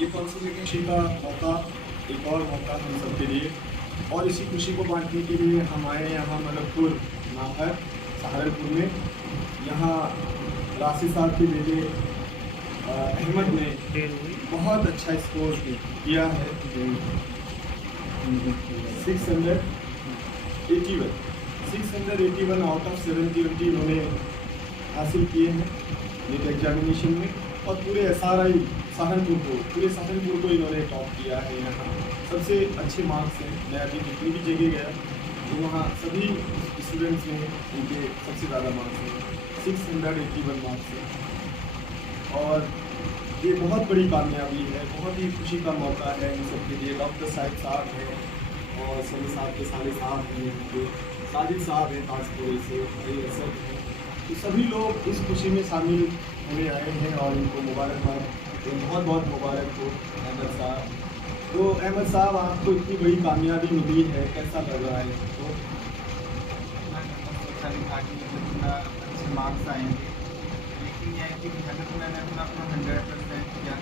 ये कॉन्सर्ट खुशी का मौका, एक और मौका हम सबके लिए, और इसी खुशी को बांटने के लिए हम आए यहाँ मलकपुर नाहर सहारनपुर में। यहाँ राशि साहब के बेटे अहमद ने बहुत अच्छा स्कोर किया है, 681 आउट ऑफ 720 इन्होंने हासिल किए हैं नीट एग्जामिनेशन में, और पूरे पूरे सहारनपुर को इन्होंने टॉप किया है। यहाँ सबसे अच्छे मार्क्स हैं। मैं अभी जितनी भी जगह गया तो वहाँ सभी स्टूडेंट्स में उनके सबसे ज़्यादा मार्क्स हैं, 681 मार्क्स हैं। और ये बहुत बड़ी कामयाबी है, बहुत ही खुशी का मौका है इन सब के लिए। डॉक्टर साहब हैं और सभी साहब के सारे साहब हैं, उनके साजिद साहब हैं ताजपुर से, सब हैं, तो सभी लोग इस खुशी में शामिल होने आए हैं और इनको मुबारकबाद, तो बहुत बहुत मुबारक हो अहमद साहब। तो अहमद साहब, आपको इतनी बड़ी कामयाबी मिली है, कैसा लग रहा है? तो अच्छे मार्क्स आएंगे, लेकिन यह है कि मेहनत मैंने अपना 100% किया।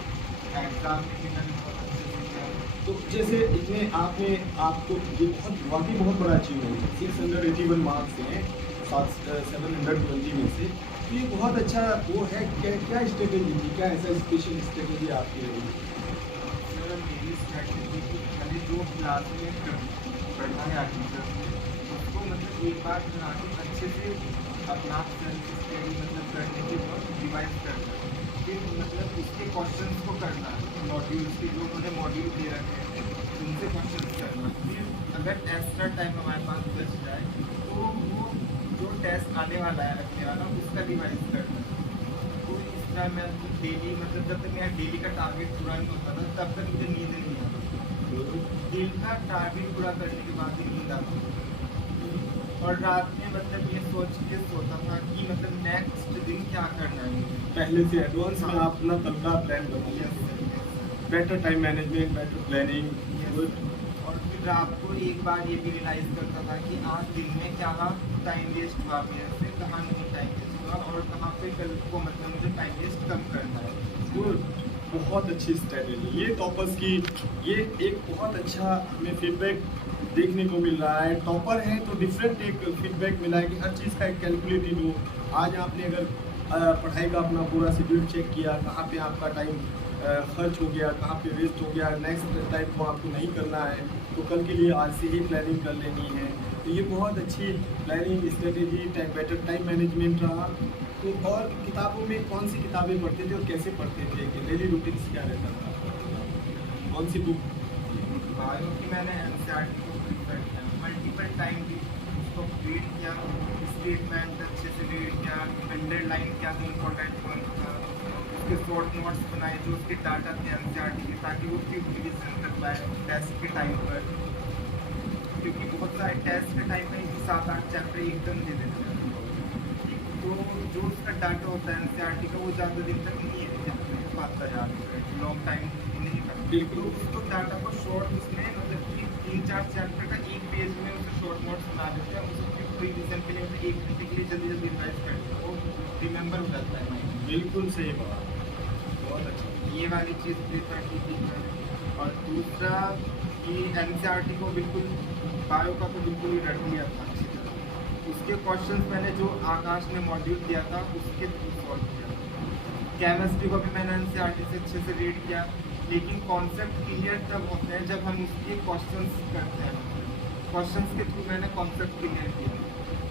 एग्ज़ाम भी मैंने बहुत अच्छे से किया। तो जैसे इतने आपको ये वाकई बहुत बड़ा अचीवमेंट है, 681 मार्क्स हैं 720 में से, तो ये बहुत अच्छा वो है। क्या स्ट्रेटेजी थी, क्या ऐसा स्पेशल स्ट्रेटेजी आपकी रही? सर, मेरी स्ट्रैटेजी की खाली जो क्लास में पढ़ना है टीचर से, उसको मतलब एक बार बना के अच्छे से अपना स्टडी मतलब करने के बाद रिवाइज करना है। फिर मतलब उसके क्वेश्चंस को करना है, मॉड्यूल्स के जो उन्होंने मॉड्यूल दे रखे हैं उनसे क्वेश्चंस करना। फिर अगर एक्स्ट्रा टाइम हमारे पास बच जाए तो वो जो टेस्ट आने वाला है अगले वाला उसका रिवाइज करना है। तो इस तरह मैं डेली मतलब जब तक मेरा डेली का टारगेट पूरा नहीं होता था तब तक मुझे नींद नहीं आती। डेली का टारगेट पूरा करने के बाद ही नींद आती थी। और रात में मतलब ये सोच के सोता था कि मतलब नेक्स्ट दिन क्या करना है। पहले से एडवांस में आप अपना कल का प्लान बनाइए, better time management, better planning. और फिर रात को एक बार ये भी रियलाइज़ करता था कि आज दिन में क्या टाइम वेस्ट हुआ मेरे से, कहाँ नहीं टाइम वेस्ट हुआ और कहाँ पे कल को मतलब मुझे टाइम वेस्ट कम करना है। गुड, बहुत अच्छी स्ट्रेटेजी। ये टॉपर्स की ये एक बहुत अच्छा हमें फीडबैक देखने को मिल रहा है। टॉपर है तो डिफरेंट एक फीडबैक मिला है कि हर चीज़ का एक कैलकुलेटेड हो। आज आपने अगर पढ़ाई का अपना पूरा शेड्यूल चेक किया, कहाँ पे आपका टाइम खर्च हो गया, कहाँ पे वेस्ट हो गया, नेक्स्ट टाइम को आपको नहीं करना है तो कल के लिए आज से ही प्लानिंग कर लेनी है। तो ये बहुत अच्छी planning strategy, better time management रहा। तो और किताबों में कौन सी किताबें पढ़ते थे और कैसे पढ़ते थे, कि डेली रूटीन्स क्या रहता था? कौन सी बुक? बायो की मैंने NCERT को प्रीफर किया, मल्टीपल टाइम भी उसको रीड किया, स्टेटमेंट अच्छे से रीड किया, अंडरलाइन किया जो इम्पोर्टेंट पॉइंट था, उसके शॉर्ट नोट्स बनाए जो उसके डाटा थे NCERT के, ताकि वो क्विक रिविजन कर पाए टेस्ट के टाइम पर। क्योंकि बहुत सारे टेस्ट के टाइम में 7-8 चैप्टर एकदम दे देते हैं, तो जो उसका डाटा होता है NCERT का वो ज़्यादा दिन तक नहीं है, पाता यार लॉन्ग टाइम नहीं करता। बिल्कुल। उसको डाटा को शॉर्ट उसमें मतलब कि 3-4 चैप्टर का एक पेज में उसे शॉर्ट नोट्स बना देते हैं, उसको रिविजन के लिए मतलब 1 घंटे के लिए जल्दी जल्दी रिवाइज करते हैं, वो रिमेंबर हो जाता है। बिल्कुल सही बात, बहुत अच्छा। ये वाली चीज़ प्रीफर की थी मैंने। और दूसरा कि NCERT को बिल्कुल बायो का तो बिल्कुल ही रट लिया था अच्छी तरह। उसके क्वेश्चंस मैंने जो आकाश ने मॉड्यूल दिया था उसके थ्रू सॉल्व किया। केमिस्ट्री को भी मैंने NCERT से अच्छे से रीड किया, लेकिन कॉन्सेप्ट क्लियर तब होते हैं जब हम उसके क्वेश्चंस करते हैं। क्वेश्चंस के थ्रू मैंने कॉन्सेप्ट क्लियर किया।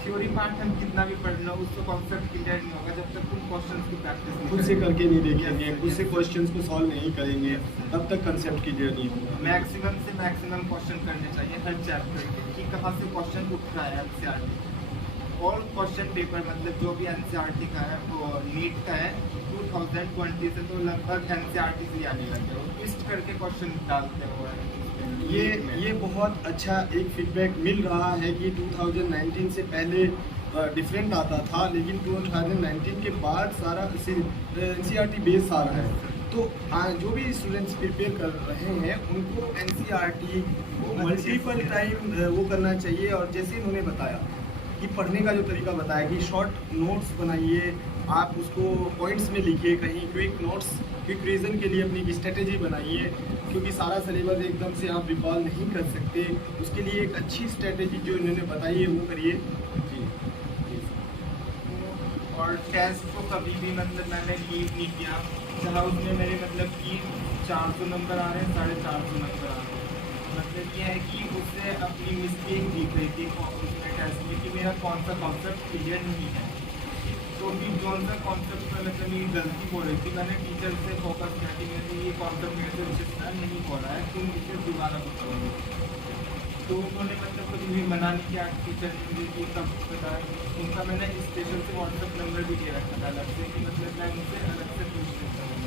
थ्योरी पार्ट हम कितना भी पढ़ लो उसको कॉन्सेप्ट क्लियर नहीं होगा जब तक तुम क्वेश्चंस की प्रैक्टिस नहीं खुद से करके नहीं देखेंगे, Yes, खुद से yes. क्वेश्चंस को सॉल्व नहीं करेंगे, तब तक कंसेप्ट क्लियर नहीं होगा। मैक्सिमम से मैक्सिमम क्वेश्चन करने चाहिए हर चैप्टर के कि कहाँ से क्वेश्चन उठ रहा है NCERT। ऑल क्वेश्चन पेपर मतलब जो भी NCERT का है वो नीट का है 2020 से तो लगभग NCERT से आने लगे, वो ट्विस्ट करके क्वेश्चन डालते हुए ये बहुत अच्छा एक फीडबैक मिल रहा है कि 2019 से पहले डिफरेंट आता था, लेकिन 2019 के बाद सारा NCERT बेस आ रहा है। तो जो भी स्टूडेंट्स प्रिपेयर कर रहे हैं उनको NCERT को मल्टीपल टाइम वो करना चाहिए। और जैसे इन्होंने बताया कि पढ़ने का जो तरीका बताया कि शॉर्ट नोट्स बनाइए, आप उसको पॉइंट्स में लिखिए, कहीं क्विक नोट्स, क्विक रिवीजन के लिए अपनी स्ट्रेटेजी बनाइए, क्योंकि सारा सिलेबस एकदम से आप रिकॉल नहीं कर सकते। उसके लिए एक अच्छी स्ट्रेटेजी जो इन्होंने बताई है वो करिए जी। और टेस्ट को कभी भी मतलब मैंने लीव नहीं किया, जहाँ उसमें मेरे मतलब कि 400 नंबर आ रहे हैं, 450 नंबर आ रहे हैं। मतलब ये है कि उससे अपनी मिस्टेक दिख रही थी उसमें टेस्ट में कि मेरा कौन सा कॉन्सेप्ट क्लियर नहीं है। तो भी कौन सा कॉन्सेप्ट में मतलब मेरी गलती हो रही थी, मैंने टीचर से फोकस किया कि मेरे ये कॉन्सेप्ट मेरे से विशेषता नहीं हो रहा है, तुम इसे दोबारा बताओगे। तो उन्होंने मतलब कुछ भी मना नहीं किया, टीचर ने मुझे सब बताया। उनका मैंने स्टेशन से व्हाट्सएप नंबर भी दे रखा था अलग से कि मतलब मैं उनसे अलग से पूछ लेता हूँ।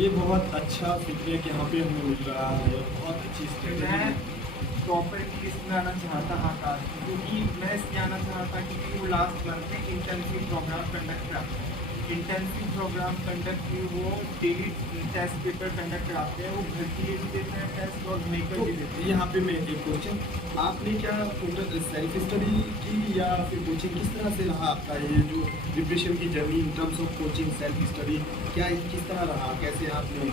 ये बहुत अच्छा फीडबैक यहाँ पे हमें मिल रहा है, बहुत अच्छी मैं स्ट्रेटेजी। प्रॉपर इसमें आना चाहता आकाश, क्योंकि मैं इसमें आना चाहता क्योंकि वो लास्ट मंथ में इंटेंसिव प्रोग्राम कंडक्ट कराते हैं। इंटेंसिव प्रोग्राम कंडक्ट की वो डेली टेस्ट पेपर कंडक्ट कराते हैं, वो घर के लिए भी देते हैं टेस्ट और मेकर भी देते तो हैं। यहाँ पे मैं एक क्वेश्चन, आपने क्या टोटल सेल्फ स्टडी की या फिर कोचिंग, किस तरह से रहा आपका ये जो प्रिपरेशन की journey in terms of coaching self study, क्या किस तरह रहा, कैसे आपने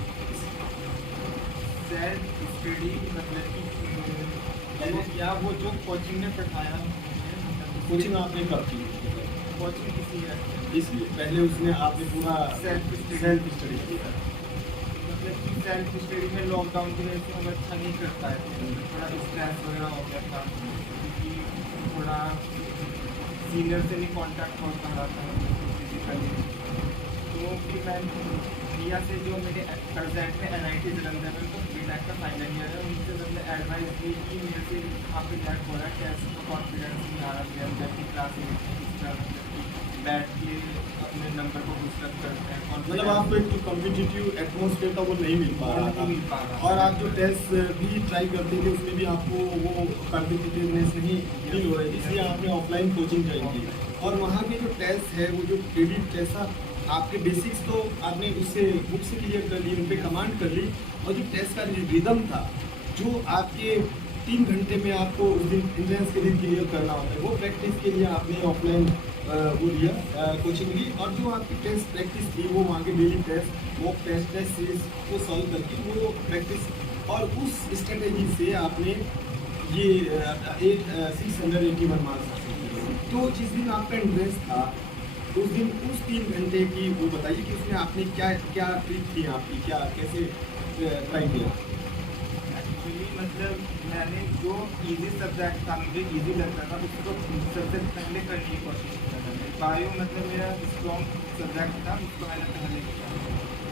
सेल्फ स्टडी मतलब कि या वो जो कोचिंग ने पढ़ाया, कोचिंग आपने कब की? कोचिंग किसी है इसलिए पहले उसने आपने पूरा सेल्फ स्टडी किया। मतलब कि सेल्फ स्टडी में लॉकडाउन की वजह से हम अच्छा नहीं कर पाए थे, थोड़ा स्ट्रेस वगैरह हो गया था, क्योंकि थोड़ा सीनियर से भी कांटेक्ट हो पा रहा था फिजिकली। तो फिर मैं रिया से जो मेरे प्रेजेंट में NIT जलंधर में तो BTech का फाइनल ईयर है, उनसे मैंने एडवाइस दी कि मेरे से यहाँ पे लैक हो रहा है, टेस्ट का कॉन्फिडेंस नहीं आ रहा है, जबकि क्लास में बैठ के अपने नंबर को पुस्तक करते हैं। मतलब आपको एक जो कॉम्पिटिटिव एटमोसफेयर था वो नहीं मिल पा रहा था, नहीं मिल पा रहा और आप जो टेस्ट भी ट्राई करते थे उसमें भी आपको वो कॉम्पिटिटिवनेस नहीं फील हो रही थी, इसलिए आपने ऑफलाइन कोचिंग ज्वाइन की। और वहाँ के जो टेस्ट है वो जो क्रेडिट कैसा, आपके बेसिक्स तो आपने उससे बुक से क्लियर कर ली, उन पर कमांड कर ली, और जो टेस्ट का रिदम था जो आपके 3 घंटे में आपको उस दिन एंट्रेंस के दिन क्लियर करना होता है, वो प्रैक्टिस के लिए आपने ऑफलाइन वो लिया कोचिंग ली। और जो आपकी टेस्ट प्रैक्टिस थी वो वहाँ के डेली टेस्ट, वो टेस्ट सीरीज को सॉल्व करके वो प्रैक्टिस, और उस स्ट्रेटेजी से आपने ये 681 मार्क्स हासिल किए। तो जिस दिन आपका एंट्रेंस था उस दिन उस 3 घंटे की वो बताइए कि उसमें आपने क्या क्या ट्रिक थी आपकी, क्या कैसे ट्राई किया? एक्चुअली मतलब मैंने जो इजी सब्जेक्ट था, मुझे इजी लगता था, उसको सबसे पहले करने की कोशिश किया था। बायो मतलब मेरा स्ट्रॉन्ग सब्जेक्ट था, उसको मैंने पहले किया।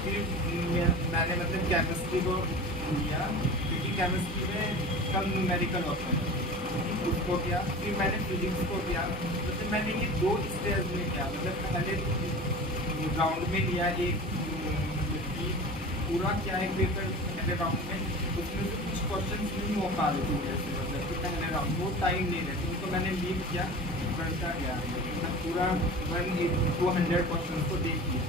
फिर मैंने मतलब केमिस्ट्री को लिया, क्योंकि केमिस्ट्री में कम न्यूमेरिकल ऑप्शन है, उसको किया। फिर मैंने फिजिक्स को किया। मतलब मैंने ये 2 स्टेज में किया, मतलब पहले राउंड में लिया एक, मतलब कि पूरा क्या है पेपर पहले राउंड में, उसमें से कुछ क्वेश्चन नहीं हो पा रहे थे जैसे, मतलब कि पहले राउंड वो टाइम नहीं रहती, उनको मैंने लीव किया, बढ़ता गया, मतलब पूरा 200 क्वेश्चन को देख लिया।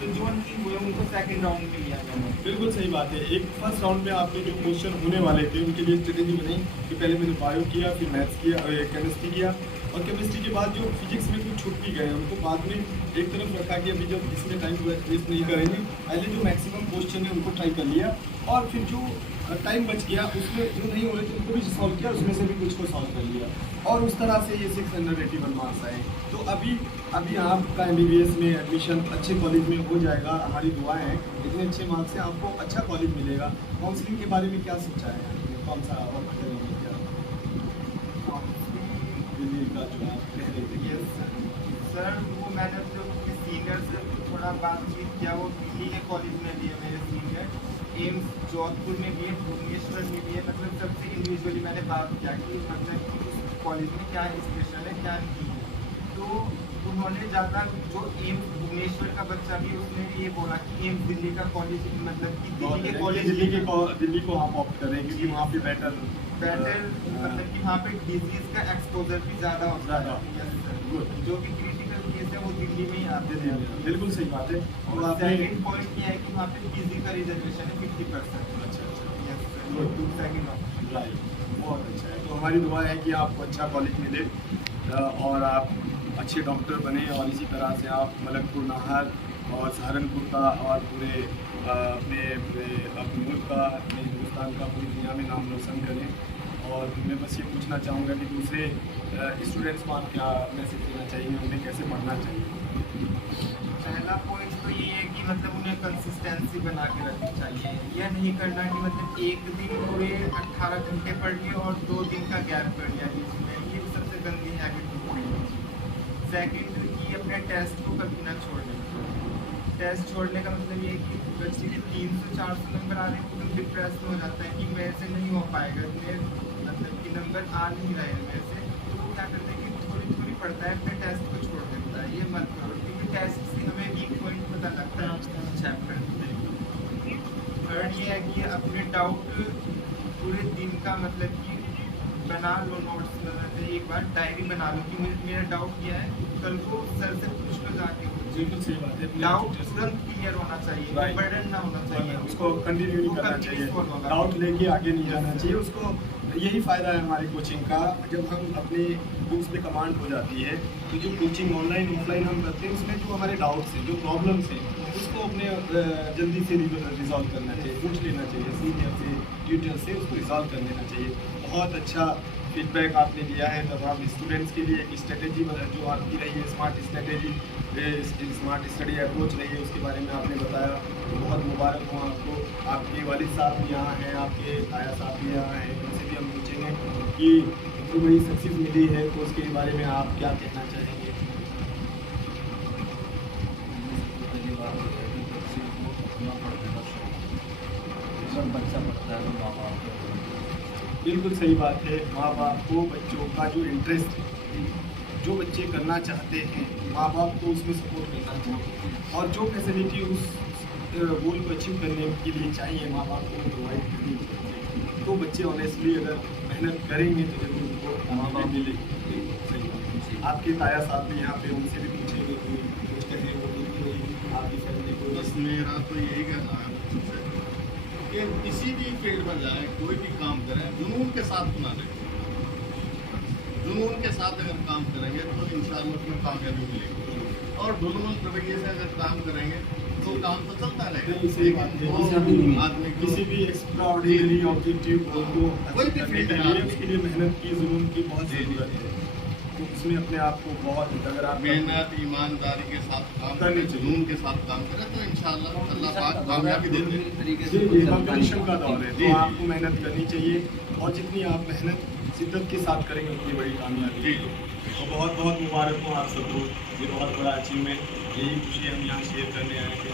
तो जो नहीं हुए उनको सेकंड राउंड में लिया मैंने। बिल्कुल सही बात है। एक फर्स्ट राउंड में आपने जो क्वेश्चन होने वाले थे उनके लिए स्ट्रेटेजी बनाई कि पहले मैंने बायो किया, फिर मैथ्स किया, केमिस्ट्री किया, और केमिस्ट्री के बाद जो फिजिक्स में कुछ छूट भी गए उनको बाद में एक तरफ रखा कि अभी जब इसमें टाइम वेस्ट नहीं करेंगे, पहले जो मैक्सिमम क्वेश्चन है उनको ट्राई कर लिया, और फिर जो टाइम बच गया उसमें जो नहीं हो रहे थे उनको भी सॉल्व किया, उसमें से भी कुछ को सॉल्व कर लिया, और उस तरह से ये 681 मार्क्स आए। तो अभी आपका MBBS में एडमिशन अच्छे कॉलेज में हो जाएगा, हमारी दुआएं हैं, इतने अच्छे मार्क्स से आपको अच्छा कॉलेज मिलेगा। काउंसलिंग के बारे में क्या सोचा है, कौन सा और करेंगे क्या दिल्ली का जो आप कह रहे थे? यस सर, वो मैंने जो अपने सीनियर से थोड़ा बातचीत किया, वो दिल्ली के कॉलेज में भी है मेरे सीनियर, एम्स जोधपुर में भी है, भुवनेश्वर में भी है। मतलब सबसे इंडिविजुअली मैंने बात किया कि मतलब उस कॉलेज में क्या स्पेशल है क्या नहीं है। तो उन्होंने ज़्यादा जो एम्स भुवनेश्वर का बच्चा भी उसने ये बोला कि एम्स दिल्ली का कॉलेज, मतलब कि दिल्ली के कॉलेज दिल्ली को आप ऑप्ट करें क्योंकि वहाँ पे बेटर मतलब कि वहाँ पे डिजीज का एक्सपोजर भी ज़्यादा होता है। गुड, जो भी क्रिटिकल केस है वो दिल्ली में ही आते हैं। बिल्कुल सही बात है। और सेकंड पॉइंट ये है कि वहाँ पे पीजी का रिजर्वेशन है 50%। अच्छा yes sir, second option right, बहुत अच्छा है। तो हमारी दुआ है कि आपको अच्छा कॉलेज मिले और आप अच्छे डॉक्टर बने और इसी तरह से आप मलकपुर, नाहर और सहारनपुर का और पूरे अपने मुल्क का, अपने हिंदुस्तान का, पूरी दुनिया में नाम रोशन करें। और मैं बस ये पूछना चाहूँगा कि दूसरे स्टूडेंट्स को आप क्या मैसेज देना चाहिए, उन्हें कैसे पढ़ना चाहिए? पहला पॉइंट तो ये है कि मतलब उन्हें कंसिस्टेंसी बना के रखनी चाहिए। यह नहीं करना कि मतलब एक दिन पूरे 18 घंटे पढ़ लिए और 2 दिन का गैप कर लिया बीच में, ये सबसे गंदी हैबिट होती है। सेकेंड कि अपने टेस्ट को कभी ना छोड़ने। टेस्ट छोड़ने का मतलब ये है कि बच्चे के 300-400 नंबर आ रहे हैं, तो डिप्रेस हो जाता है कि मेरे से नहीं हो पाएगा, मेरे मतलब कि नंबर आ नहीं रहे हैं मेरे से, तो वो क्या करता है कि थोड़ी थोड़ी पढ़ता है, अपने टेस्ट को छोड़ देता है। ये मत करो, क्योंकि टेस्ट से हमें वीक पॉइंट पता लगता है चैप्टर में। थर्ड ये है कि अपने डाउट पूरे दिन का मतलब कि बना लो नोट्स, मतलब एक बार डायरी बना लो कि मेरा डाउट क्या है, कल को सर से पूछ लो जाके। बिल्कुल सही बात है। डाउट तुरंत क्लियर होना चाहिए, बर्डन ना होना चाहिए, उसको कंटिन्यू नहीं करना चाहिए, डाउट लेके आगे नहीं जाना चाहिए उसको। यही फ़ायदा है हमारी कोचिंग का, जब हम अपने बुक्स पे कमांड हो जाती है तो जो कोचिंग ऑनलाइन ऑफलाइन हम करते हैं उसमें जो हमारे डाउट्स हैं, जो प्रॉब्लम्स हैं, उसको अपने जल्दी से रिजॉल्व करना चाहिए, पूछ लेना चाहिए सीनियर से, ट्यूटर से, उसको रिजॉल्व कर लेना चाहिए। बहुत अच्छा फीडबैक आपने दिया है। तब आप स्टूडेंट्स के लिए एक स्ट्रेटेजी जो आपकी रही है, smart strategy, smart study approach रही है, उसके बारे में आपने बताया, तो बहुत मुबारक हो आपको। आपके वालिद साहब भी यहाँ हैं, आपके आया साहब भी यहाँ हैं, उनसे भी हम पूछेंगे कि इतनी बड़ी सक्सेस मिली है तो उसके बारे में आप क्या कहना चाहेंगे? पहली बात तो है कि बच्चे को अपना पढ़ने का शौक है। जब बच्चा पढ़ता है तो माँ बाप बिल्कुल सही बात है। माँ बाप को बच्चों का जो इंटरेस्ट, जो बच्चे करना चाहते हैं, माँ बाप को उसमें सपोर्ट करना चाहिए और जो फैसिलिटी उस गोल को अचीव करने के लिए चाहिए माँ बाप को प्रोवाइड करनी चाहिए। तो बच्चे ऑनेस्टली अगर मेहनत करेंगे तो जरूर उनको माँ बाप मिलेगी। सही बात। आपके ताया साहब भी यहाँ पे, उनसे भी पूछेंगे कि कुछ कहें वो आपकी फैमिली को। बस मेरा तो यही कहना है बच्चों से कि किसी भी फील्ड में जाए, कोई भी काम करें, जुनून के साथ बना लें। जुनून के साथ अगर काम करेंगे तो इंशाअल्लाह उसमें कामयाबी मिलेगी, और जुनून रवैये से अगर काम करेंगे तो काम तो चलता रहेगा। आदमी किसी भी एक्स्ट्रा ऑर्डिनरी ऑब्जेक्टिव को कोई भी फील्ड है, उसके लिए मेहनत की, जुनून की बहुत ज़रूरत है। तो उसमें अपने आप को बहुत, अगर आप मेहनत ईमानदारी के साथ काम करें, जुनून के साथ काम करें तो इंशाअल्लाह अल्लाह पाक कामयाबी देते हैं। जी, कंपटीशन का दौर है तो आपको मेहनत करनी चाहिए, और जितनी आप मेहनत शिद्दत के साथ करेंगे उतनी बड़ी कामयाबी है। तो बहुत बहुत मुबारक हो आप सबको, ये बहुत बड़ा अचीवमेंट। यही खुशी हम यहाँ शेयर करने आए थे।